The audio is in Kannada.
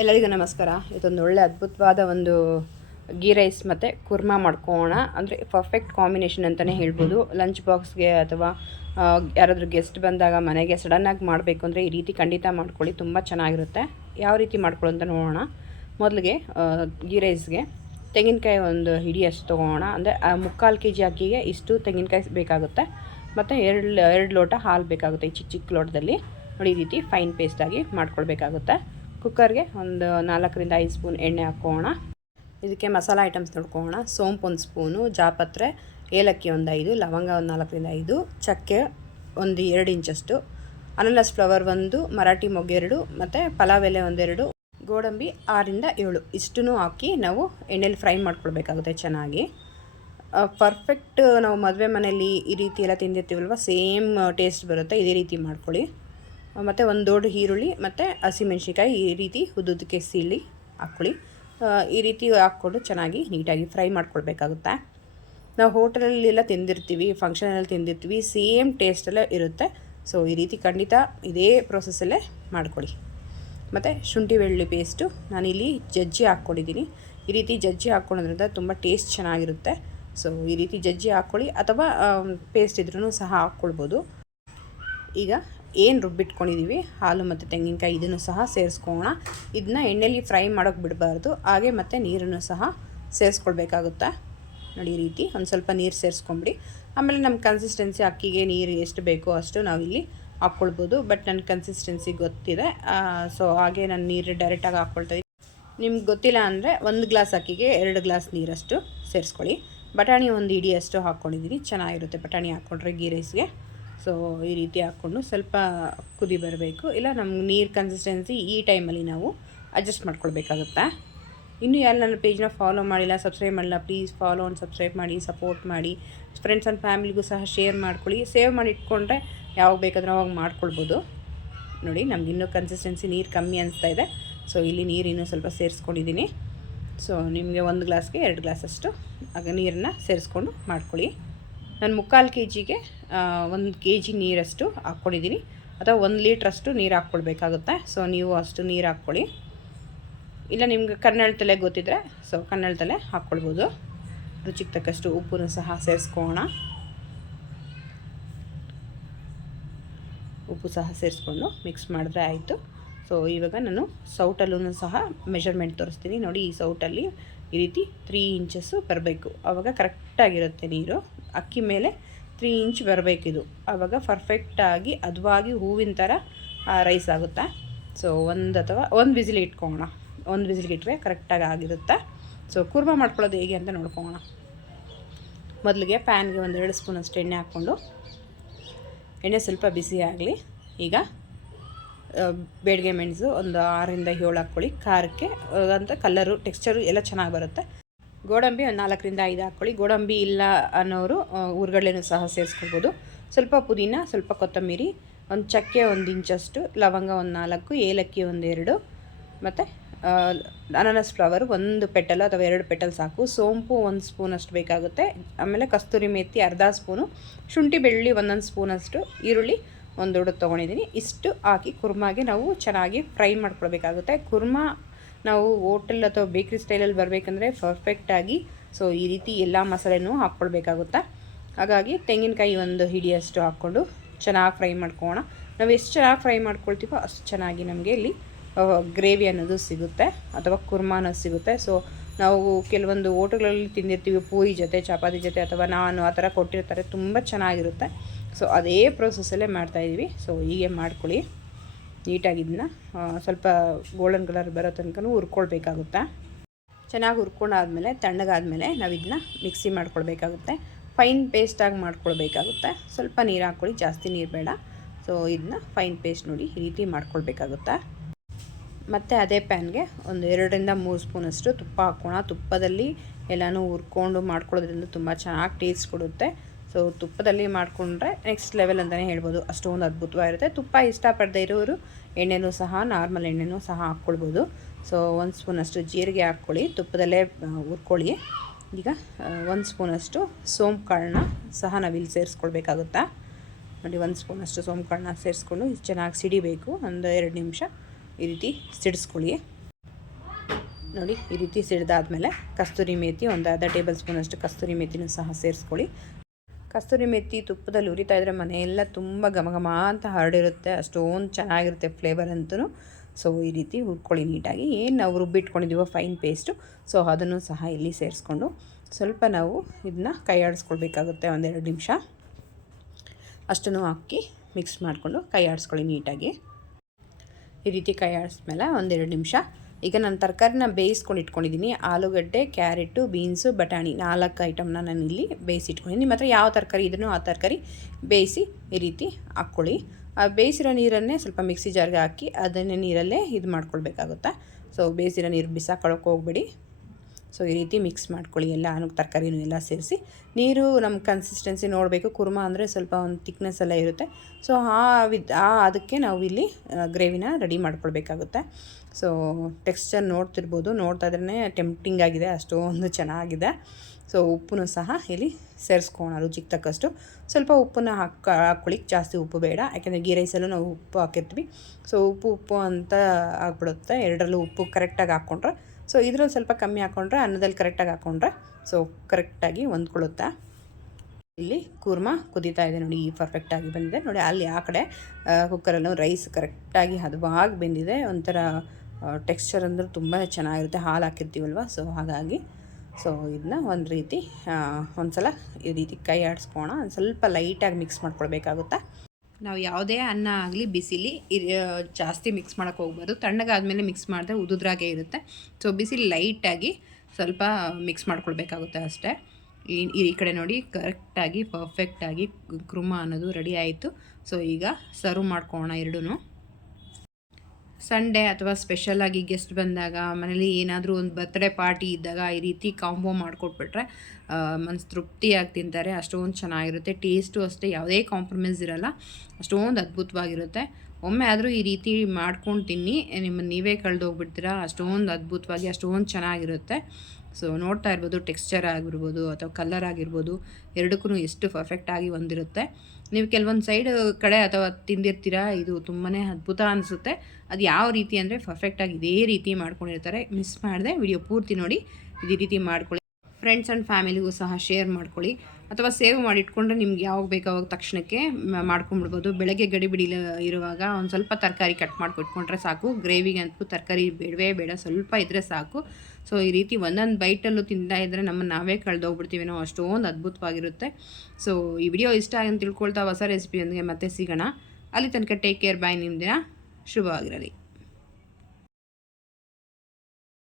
ಎಲ್ಲರಿಗೂ ನಮಸ್ಕಾರ. ಇದೊಂದು ಒಳ್ಳೆ ಅದ್ಭುತವಾದ ಒಂದು ಗೀ ರೈಸ್ ಮತ್ತು ಕುರ್ಮಾ ಮಾಡ್ಕೊಳ್ಳೋಣ. ಅಂದರೆ ಪರ್ಫೆಕ್ಟ್ ಕಾಂಬಿನೇಷನ್ ಅಂತಲೇ ಹೇಳ್ಬೋದು. ಲಂಚ್ ಬಾಕ್ಸ್ಗೆ ಅಥವಾ ಯಾರಾದರೂ ಗೆಸ್ಟ್ ಬಂದಾಗ ಮನೆಗೆ ಸಡನ್ನಾಗಿ ಮಾಡಬೇಕು ಅಂದರೆ ಈ ರೀತಿ ಖಂಡಿತ ಮಾಡ್ಕೊಳ್ಳಿ, ತುಂಬ ಚೆನ್ನಾಗಿರುತ್ತೆ. ಯಾವ ರೀತಿ ಮಾಡ್ಕೊಳ್ಳೋ ಅಂತ ನೋಡೋಣ. ಮೊದಲಿಗೆ ಗೀ ರೈಸ್ಗೆ ತೆಂಗಿನಕಾಯಿ ಒಂದು ಹಿಡಿಯಷ್ಟು ತೊಗೊಳ್ಳೋಣ. ಅಂದರೆ 3/4 kg ಅಕ್ಕಿಗೆ ಇಷ್ಟು ತೆಂಗಿನಕಾಯಿ ಬೇಕಾಗುತ್ತೆ. ಮತ್ತು ಎರಡು ಲೋಟ ಹಾಲು ಬೇಕಾಗುತ್ತೆ. ಈ ಚಿಕ್ಕ ಚಿಕ್ಕ ಲೋಟದಲ್ಲಿ ನೋಡಿ, ಈ ರೀತಿ ಫೈನ್ ಪೇಸ್ಟಾಗಿ ಮಾಡ್ಕೊಳ್ಬೇಕಾಗುತ್ತೆ. ಕುಕ್ಕರ್ಗೆ ಒಂದು 4 ರಿಂದ 5 ಸ್ಪೂನ್ ಎಣ್ಣೆ ಹಾಕ್ಕೊಳ್ಳೋಣ. ಇದಕ್ಕೆ ಮಸಾಲ ಐಟಮ್ಸ್ ನೋಡ್ಕೊಳ್ಳೋಣ. ಸೋಂಪು 1 ಸ್ಪೂನು, ಜಾಪತ್ರೆ, ಏಲಕ್ಕಿ ಒಂದು 5, ಲವಂಗ ಒಂದು 4 ರಿಂದ 5, ಚಕ್ಕೆ ಒಂದು 2 ಇಂಚಷ್ಟು, ಅನಾನಸ್ ಫ್ಲವರ್ 1, ಮರಾಠಿ ಮೊಗ್ಗು 2, ಮತ್ತು ಪಲಾವ್ ಎಲೆ 1-2, ಗೋಡಂಬಿ 6 ರಿಂದ 7 ಇಷ್ಟನ್ನು ಹಾಕಿ ನಾವು ಎಣ್ಣೆಲಿ ಫ್ರೈ ಮಾಡ್ಕೊಳ್ಬೇಕಾಗುತ್ತೆ ಚೆನ್ನಾಗಿ. ಪರ್ಫೆಕ್ಟ್ ನಾವು ಮದುವೆ ಮನೆಯಲ್ಲಿ ಈ ರೀತಿ ಎಲ್ಲ ತಿಂದಿರ್ತೀವಲ್ವ, ಸೇಮ್ ಟೇಸ್ಟ್ ಬರುತ್ತೆ. ಇದೇ ರೀತಿ ಮಾಡ್ಕೊಳ್ಳಿ. ಮತ್ತು ಒಂದು ದೊಡ್ಡ ಈರುಳ್ಳಿ ಮತ್ತು ಹಸಿಮೆಣ್ಸಿಕಾಯಿ ಈ ರೀತಿ ಉದ್ದುದಕ್ಕೆ ಸೀಳಿ ಹಾಕ್ಕೊಳ್ಳಿ. ಈ ರೀತಿ ಹಾಕ್ಕೊಂಡು ಚೆನ್ನಾಗಿ ನೀಟಾಗಿ ಫ್ರೈ ಮಾಡ್ಕೊಳ್ಬೇಕಾಗುತ್ತೆ. ನಾವು ಹೋಟೆಲಲ್ಲೆಲ್ಲ ತಿಂದಿರ್ತೀವಿ, ಫಂಕ್ಷನಲ್ಲಿ ತಿಂದಿರ್ತೀವಿ, ಸೇಮ್ ಟೇಸ್ಟಲ್ಲೇ ಇರುತ್ತೆ. ಸೊ ಈ ರೀತಿ ಖಂಡಿತ ಇದೇ ಪ್ರೊಸೆಸ್ಸಲ್ಲೇ ಮಾಡ್ಕೊಳ್ಳಿ. ಮತ್ತು ಶುಂಠಿ ಬೆಳ್ಳುಳ್ಳಿ ಪೇಸ್ಟು ನಾನಿಲ್ಲಿ ಜಜ್ಜಿ ಹಾಕ್ಕೊಂಡಿದ್ದೀನಿ. ಈ ರೀತಿ ಜಜ್ಜಿ ಹಾಕ್ಕೊಳ್ಳೋದ್ರಿಂದ ತುಂಬ ಟೇಸ್ಟ್ ಚೆನ್ನಾಗಿರುತ್ತೆ. ಸೊ ಈ ರೀತಿ ಜಜ್ಜಿ ಹಾಕ್ಕೊಳ್ಳಿ, ಅಥವಾ ಪೇಸ್ಟ್ ಇದ್ರೂ ಸಹ ಹಾಕ್ಕೊಳ್ಬೋದು. ಈಗ ಏನು ರುಬ್ಬಿಟ್ಕೊಂಡಿದ್ದೀವಿ ಹಾಲು ಮತ್ತು ತೆಂಗಿನಕಾಯಿ, ಇದನ್ನು ಸಹ ಸೇರಿಸ್ಕೊಳ್ಳೋಣ. ಇದನ್ನ ಎಣ್ಣೆಯಲ್ಲಿ ಫ್ರೈ ಮಾಡೋಕ್ಕೆ ಬಿಡಬಾರ್ದು. ಹಾಗೆ ಮತ್ತು ನೀರನ್ನು ಸಹ ಸೇರಿಸ್ಕೊಳ್ಬೇಕಾಗುತ್ತೆ. ನೋಡಿ, ಈ ರೀತಿ ಒಂದು ಸ್ವಲ್ಪ ನೀರು ಸೇರಿಸ್ಕೊಂಬಿಡಿ. ಆಮೇಲೆ ನಮ್ಮ ಕನ್ಸಿಸ್ಟೆನ್ಸಿ ಅಕ್ಕಿಗೆ ನೀರು ಎಷ್ಟು ಬೇಕೋ ಅಷ್ಟು ನಾವಿಲ್ಲಿ ಹಾಕ್ಕೊಳ್ಬೋದು. ಬಟ್ ನನ್ನ ಕನ್ಸಿಸ್ಟೆನ್ಸಿ ಗೊತ್ತಿದೆ, ಸೊ ಹಾಗೆ ನಾನು ನೀರು ಡೈರೆಕ್ಟಾಗಿ ಹಾಕ್ಕೊಳ್ತಾಯಿದ್ದೀನಿ. ನಿಮ್ಗೆ ಗೊತ್ತಿಲ್ಲ ಅಂದರೆ 1 ಗ್ಲಾಸ್ ಅಕ್ಕಿಗೆ 2 ಗ್ಲಾಸ್ ನೀರಷ್ಟು ಸೇರಿಸ್ಕೊಳ್ಳಿ. ಬಟಾಣಿ ಒಂದು ಹಿಡಿಯಷ್ಟು ಹಾಕ್ಕೊಂಡಿದ್ದೀನಿ. ಚೆನ್ನಾಗಿರುತ್ತೆ ಬಟಾಣಿ ಹಾಕ್ಕೊಂಡ್ರೆ ಗೀ ರೈಸ್ಗೆ. ಸೊ ಈ ರೀತಿ ಹಾಕ್ಕೊಂಡು ಸ್ವಲ್ಪ ಕುದಿ ಬರಬೇಕು. ಇಲ್ಲ ನಮ್ಗೆ ನೀರು ಕನ್ಸಿಸ್ಟೆನ್ಸಿ ಈ ಟೈಮಲ್ಲಿ ನಾವು ಅಡ್ಜಸ್ಟ್ ಮಾಡ್ಕೊಳ್ಬೇಕಾಗುತ್ತೆ. ಇನ್ನೂ ಯಾರು ನನ್ನ ಪೇಜ್ನ ಫಾಲೋ ಮಾಡಿಲ್ಲ, ಸಬ್ಸ್ಕ್ರೈಬ್ ಮಾಡಿಲ್ಲ, ಪ್ಲೀಸ್ ಫಾಲೋ ಆ್ಯಂಡ್ ಸಬ್ಸ್ಕ್ರೈಬ್ ಮಾಡಿ, ಸಪೋರ್ಟ್ ಮಾಡಿ. ಫ್ರೆಂಡ್ಸ್ ಆ್ಯಂಡ್ ಫ್ಯಾಮಿಲಿಗೂ ಸಹ ಶೇರ್ ಮಾಡ್ಕೊಳ್ಳಿ. ಸೇವ್ ಮಾಡಿ ಇಟ್ಕೊಂಡ್ರೆ ಯಾವಾಗ ಬೇಕಾದರೂ ಅವಾಗ ಮಾಡ್ಕೊಳ್ಬೋದು. ನೋಡಿ, ನಮ್ಗೆ ಇನ್ನೂ ಕನ್ಸಿಸ್ಟೆನ್ಸಿ ನೀರು ಕಮ್ಮಿ ಅನಿಸ್ತಾ ಇದೆ. ಸೊ ಇಲ್ಲಿ ನೀರು ಇನ್ನೂ ಸ್ವಲ್ಪ ಸೇರಿಸ್ಕೊಂಡಿದ್ದೀನಿ. ಸೊ ನಿಮಗೆ 1 ಗ್ಲಾಸ್ಗೆ 2 ಗ್ಲಾಸಷ್ಟು ಆಗ ನೀರನ್ನು ಸೇರಿಸ್ಕೊಂಡು ಮಾಡ್ಕೊಳ್ಳಿ. ನಾನು 3/4 kgಗೆ 1 kg ನೀರಷ್ಟು ಹಾಕ್ಕೊಂಡಿದ್ದೀನಿ, ಅಥವಾ 1 ಲೀಟ್ರಷ್ಟು ನೀರು ಹಾಕ್ಕೊಳ್ಬೇಕಾಗುತ್ತೆ. ಸೊ ನೀವು ಅಷ್ಟು ನೀರು ಹಾಕ್ಕೊಳ್ಳಿ. ಇಲ್ಲ ನಿಮ್ಗೆ ಕನ್ನಡತಲೆ ಗೊತ್ತಿದ್ದರೆ ಸೊ ಕನ್ನಡತಲೆ ಹಾಕ್ಕೊಳ್ಬೋದು. ರುಚಿಗೆ ತಕ್ಕಷ್ಟು ಉಪ್ಪನ್ನು ಸಹ ಸೇರಿಸ್ಕೊಳ್ಳೋಣ. ಉಪ್ಪು ಸಹ ಸೇರಿಸ್ಕೊಂಡು ಮಿಕ್ಸ್ ಮಾಡಿದ್ರೆ ಆಯಿತು. ಸೊ ಇವಾಗ ನಾನು ಸೌಟಲ್ಲೂ ಸಹ ಮೆಷರ್ಮೆಂಟ್ ತೋರಿಸ್ತೀನಿ. ನೋಡಿ, ಈ ಸೌಟಲ್ಲಿ ಈ ರೀತಿ 3 ಇಂಚಸ್ಸು ಬರಬೇಕು. ಆವಾಗ ಕರೆಕ್ಟಾಗಿರುತ್ತೆ ನೀರು. ಅಕ್ಕಿ ಮೇಲೆ 3 ಇಂಚ್ ಬರಬೇಕಿದು. ಆವಾಗ ಪರ್ಫೆಕ್ಟಾಗಿ ಹದವಾಗಿ ಹೂವಿನ ಥರ ರೈಸ್ ಆಗುತ್ತೆ. ಸೊ ಒಂದು ವಿಸಿಲ್ ಇಟ್ಕೊಳ್ಳೋಣ. 1 ವಿಸಿಲ್ಗೆ ಇಟ್ಟರೆ ಕರೆಕ್ಟಾಗಿ ಆಗಿರುತ್ತೆ. ಸೊ ಕುರ್ಮಾ ಮಾಡ್ಕೊಳ್ಳೋದು ಹೇಗೆ ಅಂತ ನೋಡ್ಕೊಳ್ಳೋಣ. ಮೊದಲಿಗೆ ಪ್ಯಾನ್ಗೆ 2 ಸ್ಪೂನಷ್ಟು ಎಣ್ಣೆ ಹಾಕ್ಕೊಂಡು, ಎಣ್ಣೆ ಸ್ವಲ್ಪ ಬಿಸಿ ಆಗಲಿ. ಈಗ ಬೇಡಿಗೆ ಮೆಣಸು ಒಂದು 6 ರಿಂದ 7 ಹಾಕ್ಕೊಳ್ಳಿ. ಖಾರಕ್ಕೆ ಅಂತ ಕಲರು ಟೆಕ್ಸ್ಚರು ಎಲ್ಲ ಚೆನ್ನಾಗಿ ಬರುತ್ತೆ. ಗೋಡಂಬಿ ಒಂದು 4 ರಿಂದ 5 ಹಾಕ್ಕೊಳ್ಳಿ. ಗೋಡಂಬಿ ಇಲ್ಲ ಅನ್ನೋರು ಹುರ್ಗಡ್ಲೆನೂ ಸಹ ಸೇರಿಸ್ಕೊಳ್ಬೋದು. ಸ್ವಲ್ಪ ಪುದೀನ, ಸ್ವಲ್ಪ ಕೊತ್ತಂಬರಿ, ಒಂದು ಚಕ್ಕೆ 1 ಇಂಚಷ್ಟು, ಲವಂಗ ಒಂದು 4, ಏಲಕ್ಕಿ 1-2, ಮತ್ತು ಅನಾನಸ್ ಫ್ಲವರ್ 1 ಪೆಟಲ್ ಅಥವಾ 2 ಪೆಟಲ್ ಸಾಕು. ಸೋಂಪು 1 ಸ್ಪೂನಷ್ಟು ಬೇಕಾಗುತ್ತೆ. ಆಮೇಲೆ ಕಸ್ತೂರಿ ಮೆಥಿ ಅರ್ಧ ಸ್ಪೂನು, ಶುಂಠಿ ಬೆಳ್ಳುಳ್ಳಿ 1 ಸ್ಪೂನಷ್ಟು, ಈರುಳ್ಳಿ 1 ದೊಡ್ಡದು ತೊಗೊಂಡಿದ್ದೀನಿ. ಇಷ್ಟು ಹಾಕಿ ಕುರ್ಮಾಗೆ ನಾವು ಚೆನ್ನಾಗಿ ಫ್ರೈ ಮಾಡ್ಕೊಳ್ಬೇಕಾಗುತ್ತೆ. ಕುರ್ಮಾ ನಾವು ಹೋಟೆಲ್ ಅಥವಾ ಬೇಕ್ರಿ ಸ್ಟೈಲಲ್ಲಿ ಬರಬೇಕಂದ್ರೆ ಪರ್ಫೆಕ್ಟಾಗಿ ಸೊ ಈ ರೀತಿ ಎಲ್ಲ ಮಸಾಲೆನೂ ಹಾಕ್ಕೊಳ್ಬೇಕಾಗುತ್ತೆ. ಹಾಗಾಗಿ ತೆಂಗಿನಕಾಯಿ 1 ಹಿಡಿಯಷ್ಟು ಹಾಕ್ಕೊಂಡು ಚೆನ್ನಾಗಿ ಫ್ರೈ ಮಾಡ್ಕೊಳ್ಳೋಣ. ನಾವು ಎಷ್ಟು ಚೆನ್ನಾಗಿ ಫ್ರೈ ಮಾಡ್ಕೊಳ್ತೀವೋ ಅಷ್ಟು ಚೆನ್ನಾಗಿ ನಮಗೆ ಇಲ್ಲಿ ಗ್ರೇವಿ ಅನ್ನೋದು ಸಿಗುತ್ತೆ, ಅಥವಾ ಕುರ್ಮಾ ಅನ್ನೋದು ಸಿಗುತ್ತೆ. ಸೊ ನಾವು ಕೆಲವೊಂದು ಹೋಟೆಲ್ಗಳಲ್ಲಿ ತಿಂದಿರ್ತೀವಿ, ಪೂರಿ ಜೊತೆ, ಚಪಾತಿ ಜೊತೆ, ಅಥವಾ ನಾನು ಆ ಥರ ಕೊಟ್ಟಿರ್ತಾರೆ, ತುಂಬ ಚೆನ್ನಾಗಿರುತ್ತೆ. ಸೊ ಅದೇ ಪ್ರೊಸೆಸ್ಸಲ್ಲೇ ಮಾಡ್ತಾಯಿದ್ದೀವಿ. ಸೊ ಹೀಗೆ ಮಾಡ್ಕೊಳ್ಳಿ. ನೀಟಾಗಿ ಇದನ್ನ ಸ್ವಲ್ಪ ಗೋಲ್ಡನ್ ಕಲರ್ ಬರೋ ತನಕ ಹುರ್ಕೊಳ್ಬೇಕಾಗುತ್ತೆ. ಚೆನ್ನಾಗಿ ಹುರ್ಕೊಂಡಾದ್ಮೇಲೆ ತಣ್ಣಗಾದ್ಮೇಲೆ ನಾವು ಇದನ್ನ ಮಿಕ್ಸಿ ಮಾಡ್ಕೊಳ್ಬೇಕಾಗುತ್ತೆ. ಫೈನ್ ಪೇಸ್ಟಾಗಿ ಮಾಡ್ಕೊಳ್ಬೇಕಾಗುತ್ತೆ. ಸ್ವಲ್ಪ ನೀರು ಹಾಕ್ಕೊಳ್ಳಿ, ಜಾಸ್ತಿ ನೀರು ಬೇಡ. ಸೊ ಇದನ್ನ ಫೈನ್ ಪೇಸ್ಟ್ ನೋಡಿ ಈ ರೀತಿ ಮಾಡ್ಕೊಳ್ಬೇಕಾಗುತ್ತೆ. ಮತ್ತು ಅದೇ ಪ್ಯಾನ್ಗೆ ಒಂದು 2 ರಿಂದ 3 ಸ್ಪೂನಷ್ಟು ತುಪ್ಪ ಹಾಕೋಣ. ತುಪ್ಪದಲ್ಲಿ ಎಲ್ಲನೂ ಹುರ್ಕೊಂಡು ಮಾಡ್ಕೊಳ್ಳೋದ್ರಿಂದ ತುಂಬ ಚೆನ್ನಾಗಿ ಟೇಸ್ಟ್ ಕೊಡುತ್ತೆ. ಸೊ ತುಪ್ಪದಲ್ಲಿ ಮಾಡಿಕೊಂಡ್ರೆ ನೆಕ್ಸ್ಟ್ ಲೆವೆಲ್ ಅಂತಲೇ ಹೇಳ್ಬೋದು. ಅಷ್ಟೊಂದು ಅದ್ಭುತವಾಗಿರುತ್ತೆ. ತುಪ್ಪ ಇಷ್ಟಪಡದೇ ಇರೋರು ಎಣ್ಣೆನೂ ಸಹ, ನಾರ್ಮಲ್ ಎಣ್ಣೆನೂ ಸಹ ಹಾಕ್ಕೊಳ್ಬೋದು. ಸೊ 1 ಸ್ಪೂನಷ್ಟು ಜೀರಿಗೆ ಹಾಕ್ಕೊಳ್ಳಿ, ತುಪ್ಪದಲ್ಲೇ ಹುರ್ಕೊಳ್ಳಿ. ಈಗ 1 ಸ್ಪೂನಷ್ಟು ಸೋಂಪು ಕಾಳನ್ನ ಸಹ ನಾವಿಲ್ಲಿ ಸೇರಿಸ್ಕೊಳ್ಬೇಕಾಗುತ್ತೆ. ನೋಡಿ, 1 ಸ್ಪೂನಷ್ಟು ಸೋಂಪು ಕಾಳನ್ನ ಸೇರಿಸ್ಕೊಂಡು ಚೆನ್ನಾಗಿ ಸಿಡಿಬೇಕು. ಒಂದು 2 ನಿಮಿಷ ಈ ರೀತಿ ಸಿಡಿಸ್ಕೊಳ್ಳಿ. ನೋಡಿ ಈ ರೀತಿ ಸಿಡ್ದಾದ್ಮೇಲೆ ಕಸ್ತೂರಿ ಮೇಥಿ ಒಂದು ಅರ್ಧ ಟೇಬಲ್ ಸ್ಪೂನಷ್ಟು ಕಸ್ತೂರಿ ಮೇಥಿನೂ ಸಹ ಸೇರಿಸ್ಕೊಳ್ಳಿ. ಕಸ್ತೂರಿ ಮೇಥಿ ತುಪ್ಪದಲ್ಲಿ ಉರಿತಾ ಇದ್ದರೆ ಮನೆಯೆಲ್ಲ ತುಂಬ ಘಮ ಘಮ ಅಂತ ಹರಡಿರುತ್ತೆ, ಅಷ್ಟೊಂದು ಚೆನ್ನಾಗಿರುತ್ತೆ ಫ್ಲೇವರ್ ಅಂತೂ. ಸೊ ಈ ರೀತಿ ಹುರ್ಕೊಳ್ಳಿ ನೀಟಾಗಿ. ಏನು ನಾವು ರುಬ್ಬಿಟ್ಕೊಂಡಿದ್ದೀವೋ ಫೈನ್ ಪೇಸ್ಟು, ಸೊ ಅದನ್ನು ಸಹ ಇಲ್ಲಿ ಸೇರಿಸ್ಕೊಂಡು ಸ್ವಲ್ಪ ನಾವು ಇದನ್ನ ಕೈ ಆಡಿಸ್ಕೊಳ್ಬೇಕಾಗುತ್ತೆ. 1-2 ನಿಮಿಷ ಅಷ್ಟನ್ನು ಹಾಕಿ ಮಿಕ್ಸ್ ಮಾಡಿಕೊಂಡು ಕೈ ಆಡಿಸ್ಕೊಳ್ಳಿ ನೀಟಾಗಿ. ಈ ರೀತಿ ಕೈ ಆಡಿಸ್ಮೇಲೆ 1-2 ನಿಮಿಷ ಈಗ ನಾನು ತರಕಾರಿನ ಬೇಯಿಸ್ಕೊಂಡು ಇಟ್ಕೊಂಡಿದ್ದೀನಿ. ಆಲೂಗಡ್ಡೆ, ಕ್ಯಾರೆಟು, ಬೀನ್ಸು, ಬಟಾಣಿ 4 ಐಟಮ್ನ ನಾನು ಇಲ್ಲಿ ಬೇಯಿಸಿ ಇಟ್ಕೊಂಡಿದ್ದೀನಿ. ನಿಮ್ಮ ಹತ್ರ ಯಾವ ತರಕಾರಿ ಇದನ್ನು ಆ ತರಕಾರಿ ಬೇಯಿಸಿ ಈ ರೀತಿ ಹಾಕ್ಕೊಳ್ಳಿ. ಆ ಬೇಯಿಸಿರೋ ನೀರನ್ನೇ ಸ್ವಲ್ಪ ಮಿಕ್ಸಿ ಜಾರ್ಗೆ ಹಾಕಿ ಅದನ್ನೇ ನೀರಲ್ಲೇ ಇದು ಮಾಡ್ಕೊಳ್ಬೇಕಾಗುತ್ತೆ. ಸೊ ಬೇಯಿಸಿರೋ ನೀರು ಬಿಸಾಕೊಳ್ಳೋಕೆ ಹೋಗಬೇಡಿ. ಸೊ ಈ ರೀತಿ ಮಿಕ್ಸ್ ಮಾಡ್ಕೊಳ್ಳಿ ಎಲ್ಲ ತರಕಾರಿನೂ ಎಲ್ಲ ಸೇರಿಸಿ. ನೀರು ನಮ್ಮ ಕನ್ಸಿಸ್ಟೆನ್ಸಿ ನೋಡಬೇಕು. ಕುರ್ಮಾ ಅಂದರೆ ಸ್ವಲ್ಪ ಒಂದು ಥಿಕ್ನೆಸ್ ಎಲ್ಲ ಇರುತ್ತೆ. ಸೊ ಅದಕ್ಕೆ ನಾವು ಇಲ್ಲಿ ಗ್ರೇವಿನ ರೆಡಿ ಮಾಡ್ಕೊಳ್ಬೇಕಾಗುತ್ತೆ. ಸೊ ಟೆಕ್ಸ್ಚರ್ ನೋಡ್ತಿರ್ಬೋದು, ನೋಡ್ತಾ ಇದ್ರೇ ಟೆಂಪ್ಟಿಂಗ್ ಆಗಿದೆ, ಅಷ್ಟೊಂದು ಚೆನ್ನಾಗಿದೆ. ಸೊ ಉಪ್ಪು ಸಹ ಇಲ್ಲಿ ಸೇರಿಸ್ಕೋಣ ರುಚಿಗೆ ತಕ್ಕಷ್ಟು. ಸ್ವಲ್ಪ ಉಪ್ಪನ್ನ ಹಾಕ್ಕೊಳ್ಳಿ, ಜಾಸ್ತಿ ಉಪ್ಪು ಬೇಡ, ಯಾಕೆಂದರೆ ಗೀ ರೈಸಲ್ಲೂ ನಾವು ಉಪ್ಪು ಹಾಕಿರ್ತೀವಿ. ಸೊ ಉಪ್ಪು ಅಂತ ಆಗ್ಬಿಡುತ್ತೆ. ಎರಡರಲ್ಲೂ ಉಪ್ಪು ಕರೆಕ್ಟಾಗಿ ಹಾಕ್ಕೊಂಡ್ರೆ, ಸೊ ಇದರಲ್ಲಿ ಸ್ವಲ್ಪ ಕಮ್ಮಿ ಹಾಕ್ಕೊಂಡ್ರೆ ಅನ್ನದಲ್ಲಿ ಕರೆಕ್ಟಾಗಿ ಹಾಕ್ಕೊಂಡ್ರೆ ಸೊ ಕರೆಕ್ಟಾಗಿ ಹೊಂದ್ಕೊಳ್ಳುತ್ತೆ. ಇಲ್ಲಿ ಕೂರ್ಮಾ ಕುದೀತಾ ಇದೆ ನೋಡಿ, ಪರ್ಫೆಕ್ಟಾಗಿ ಬಂದಿದೆ ನೋಡಿ. ಅಲ್ಲಿ ಆ ಕಡೆ ಕುಕ್ಕರಲ್ಲೂ ರೈಸ್ ಕರೆಕ್ಟಾಗಿ ಹದವಾಗಿ ಬೆಂದಿದೆ. ಒಂಥರ ಟೆಕ್ಸ್ಚರ್ ಅಂದ್ರೆ ತುಂಬಾ ಚೆನ್ನಾಗಿರುತ್ತೆ, ಹಾಲು ಹಾಕಿರ್ತೀವಲ್ವ, ಸೊ ಹಾಗಾಗಿ. ಸೊ ಇದನ್ನ ಒಂದು ರೀತಿ ಒಂದು ಸಲ ಈ ರೀತಿ ಕೈ ಆಡಿಸ್ಕೋಣ. ಸ್ವಲ್ಪ ಲೈಟಾಗಿ ಮಿಕ್ಸ್ ಮಾಡ್ಕೊಳ್ಬೇಕಾಗುತ್ತೆ. ನಾವು ಯಾವುದೇ ಅನ್ನ ಆಗಲಿ ಬಿಸಿಲಿ ಜಾಸ್ತಿ ಮಿಕ್ಸ್ ಮಾಡೋಕ್ಕೆ ಹೋಗ್ಬಾರ್ದು. ತಣ್ಣಗಾದ್ಮೇಲೆ ಮಿಕ್ಸ್ ಮಾಡಿದ್ರೆ ಉದುದ್ರಾಗೆ ಇರುತ್ತೆ. ಸೊ ಬಿಸಿಲಿ ಲೈಟಾಗಿ ಸ್ವಲ್ಪ ಮಿಕ್ಸ್ ಮಾಡ್ಕೊಳ್ಬೇಕಾಗುತ್ತೆ ಅಷ್ಟೇ. ಈ ಕಡೆ ನೋಡಿ ಕರೆಕ್ಟಾಗಿ ಪರ್ಫೆಕ್ಟಾಗಿ ಕುರ್ಮಾ ಅನ್ನೋದು ರೆಡಿ ಆಯಿತು. ಸೊ ಈಗ ಸರ್ವ್ ಮಾಡ್ಕೊಳ್ಳೋಣ ಎರಡೂ. ಸಂಡೇ ಅಥವಾ ಸ್ಪೆಷಲಾಗಿ ಗೆಸ್ಟ್ ಬಂದಾಗ, ಮನೇಲಿ ಏನಾದರೂ ಒಂದು ಬರ್ತ್ಡೇ ಪಾರ್ಟಿ ಇದ್ದಾಗ ಈ ರೀತಿ ಕಾಂಬೋ ಮಾಡಿಕೊಟ್ಬಿಟ್ರೆ ಮನಸ್ಸು ತೃಪ್ತಿಯಾಗಿ ತಿಂತಾರೆ. ಅಷ್ಟೊಂದು ಚೆನ್ನಾಗಿರುತ್ತೆ. ಟೇಸ್ಟು ಅಷ್ಟೇ, ಯಾವುದೇ ಕಾಂಪ್ರಮೈಸ್ ಇರೋಲ್ಲ, ಅಷ್ಟೊಂದು ಅದ್ಭುತವಾಗಿರುತ್ತೆ. ಒಮ್ಮೆ ಆದರೂ ಈ ರೀತಿ ಮಾಡ್ಕೊಂಡು ತಿನ್ನಿ, ನಿಮ್ಮನ್ನು ನೀವೇ ಕಳೆದೋಗ್ಬಿಡ್ತೀರಾ. ಅಷ್ಟೊಂದು ಅದ್ಭುತವಾಗಿ ಅಷ್ಟೊಂದು ಚೆನ್ನಾಗಿರುತ್ತೆ. ಸೊ ನೋಡ್ತಾ ಇರ್ಬೋದು, ಟೆಕ್ಸ್ಚರ್ ಆಗಿರ್ಬೋದು ಅಥವಾ ಕಲರ್ ಆಗಿರ್ಬೋದು, ಎರಡಕ್ಕೂ ಎಷ್ಟು ಪರ್ಫೆಕ್ಟಾಗಿ ಹೊಂದಿರುತ್ತೆ. ನೀವು ಕೆಲವೊಂದು ಸೈಡ್ ಕಡೆ ಅಥವಾ ತಿಂದಿರ್ತೀರಾ, ಇದು ತುಂಬಾ ಅದ್ಭುತ ಅನಿಸುತ್ತೆ. ಅದು ಯಾವ ರೀತಿ ಅಂದರೆ ಪರ್ಫೆಕ್ಟಾಗಿ ಇದೇ ರೀತಿ ಮಾಡ್ಕೊಂಡಿರ್ತಾರೆ. ಮಿಸ್ ಮಾಡಿದೆ ವಿಡಿಯೋ ಪೂರ್ತಿ ನೋಡಿ, ಇದೇ ರೀತಿ ಮಾಡ್ಕೊಳ್ಳಿ. ಫ್ರೆಂಡ್ಸ್ ಆ್ಯಂಡ್ ಫ್ಯಾಮಿಲಿಗೂ ಸಹ ಶೇರ್ ಮಾಡ್ಕೊಳ್ಳಿ, ಅಥವಾ ಸೇವ್ ಮಾಡಿ ಇಟ್ಕೊಂಡ್ರೆ ನಿಮ್ಗೆ ಯಾವಾಗ ಬೇಕು ಅವಾಗ ತಕ್ಷಣಕ್ಕೆ ಮಾಡ್ಕೊಂಡ್ಬಿಡ್ಬೋದು. ಬೆಳಗ್ಗೆ ಗಡಿಬಿಡಿ ಇರುವಾಗ ಒಂದು ಸ್ವಲ್ಪ ತರಕಾರಿ ಕಟ್ ಮಾಡ್ಕೊಟ್ಕೊಂಡ್ರೆ ಸಾಕು. ಗ್ರೇವಿಗೆ ಅಂತೂ ತರಕಾರಿ ಬೇಡವೇ ಬೇಡ, ಸ್ವಲ್ಪ ಇದ್ದರೆ ಸಾಕು. ಸೊ ಈ ರೀತಿ ಒಂದೊಂದು ಬೈಟಲ್ಲೂ ತಿಂತಾ ಇದ್ದರೆ ನಮ್ಮನ್ನು ನಾವೇ ಕಳೆದೋಗ್ಬಿಡ್ತೀವಿ ನಾವು, ಅಷ್ಟೊಂದು ಅದ್ಭುತವಾಗಿರುತ್ತೆ. ಸೊ ಈ ವಿಡಿಯೋ ಇಷ್ಟ ಆಗಿ ತಿಳ್ಕೊಳ್ತಾ ಹೊಸ ರೆಸಿಪಿಯೊಂದಿಗೆ ಮತ್ತೆ ಸಿಗೋಣ. ಅಲ್ಲಿ ತನಕ ಟೇಕ್ ಕೇರ್, ಬಾಯ್. ನಿಮ್ಮ ದಿನ ಶುಭವಾಗಿರಲಿ.